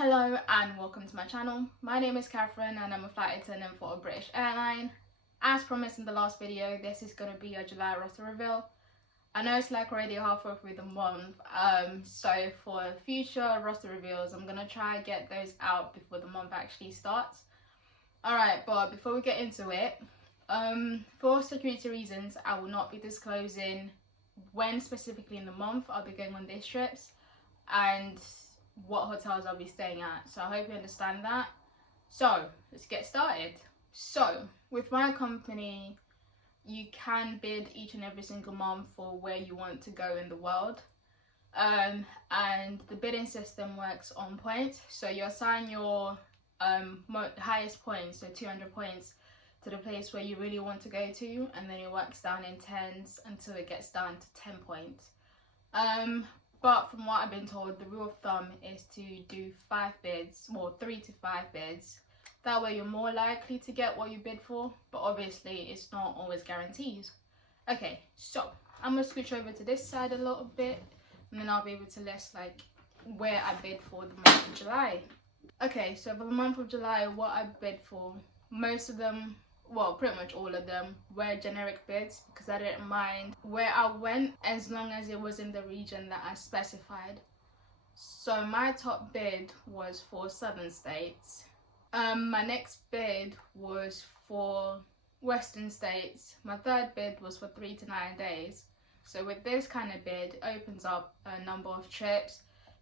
Hello and welcome to my channel. My name is Catherine and I'm a flight attendant for a British airline. As promised in the last video, this is going to be a July roster reveal. I know it's like already halfway through the month, so for future roster reveals, I'm going to try and get those out before the month actually starts. Alright, but before we get into it, for security reasons, I will not be disclosing when specifically in the month I'll be going on these trips and what hotels I'll be staying at, so I hope you understand that. So let's get started. So with my company, you can bid each and every single month for where you want to go in the world, and the bidding system works on points. So you assign your highest points, so 200 points, to the place where you really want to go to, and then it works down in tens until it gets down to 10 points. But from what I've been told, the rule of thumb is to do 5 bids, or 3 to 5 bids. That way you're more likely to get what you bid for, but obviously it's not always guaranteed. Okay, so I'm going to switch over to this side a little bit, and then I'll be able to list like where I bid for the month of July. Okay, so for the month of July, what I bid for, most of them, well, pretty much all of them were generic bids because I didn't mind where I went as long as it was in the region that I specified. So my top bid was for southern states. My next bid was for western states. My third bid was for 3 to 9 days. So with this kind of bid, it opens up a number of trips,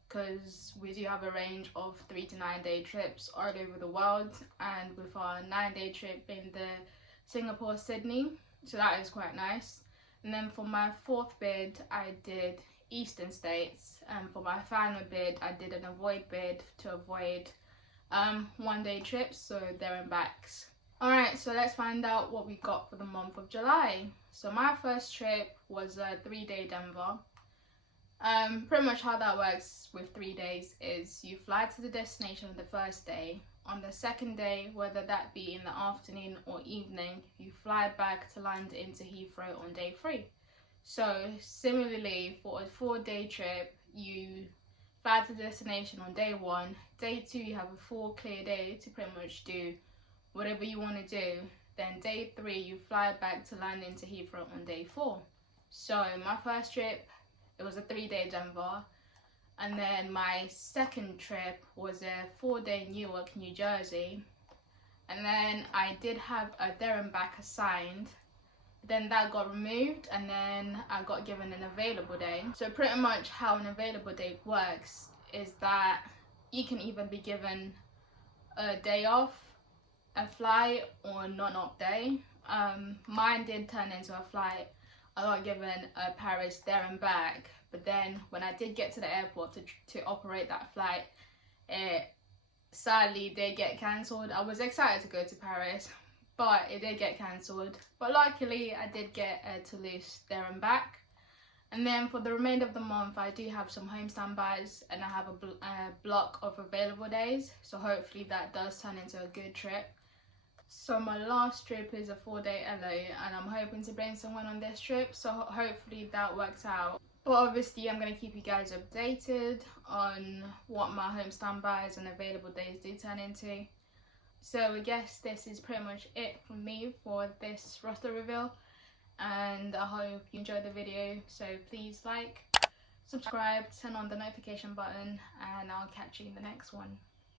because we do have a range of 3 to 9 day trips all over the world, and with our 9-day trip in the Singapore Sydney, so that is quite nice. And then for my fourth bid I did eastern states, and for my final bid I did an avoid bid to avoid 1-day trips, so there and backs. Alright, so let's find out what we got for the month of July. So my first trip was a 3-day Denver. Pretty much how that works with 3 days is you fly to the destination on the first day. On the second day, whether that be in the afternoon or evening, you fly back to land into Heathrow on day 3. So similarly, for a 4-day trip, you fly to the destination on day 1. Day 2, you have a full clear day to pretty much do whatever you want to do. Then day 3, you fly back to land into Heathrow on day 4. So my first trip, it was a 3-day Denver, and then my second trip was a 4-day Newark, New Jersey, and then I did have a there and back assigned. Then that got removed, and then I got given an available day. So pretty much how an available day works is that you can either be given a day off, a flight, or a non-op day. Mine did turn into a flight. I got given a Paris there and back, but then when I did get to the airport to operate that flight, it sadly did get cancelled. I was excited to go to Paris, but it did get cancelled. But luckily I did get a Toulouse there and back. And then for the remainder of the month, I do have some home standbys, and I have a block of available days, so hopefully that does turn into a good trip. So my last trip is a 4-day LA, and I'm hoping to bring someone on this trip, so hopefully that works out. But obviously I'm going to keep you guys updated on what my home standbys and available days do turn into. So I guess this is pretty much it from me for this roster reveal, and I hope you enjoyed the video. So please like, subscribe, turn on the notification button, and I'll catch you in the next one.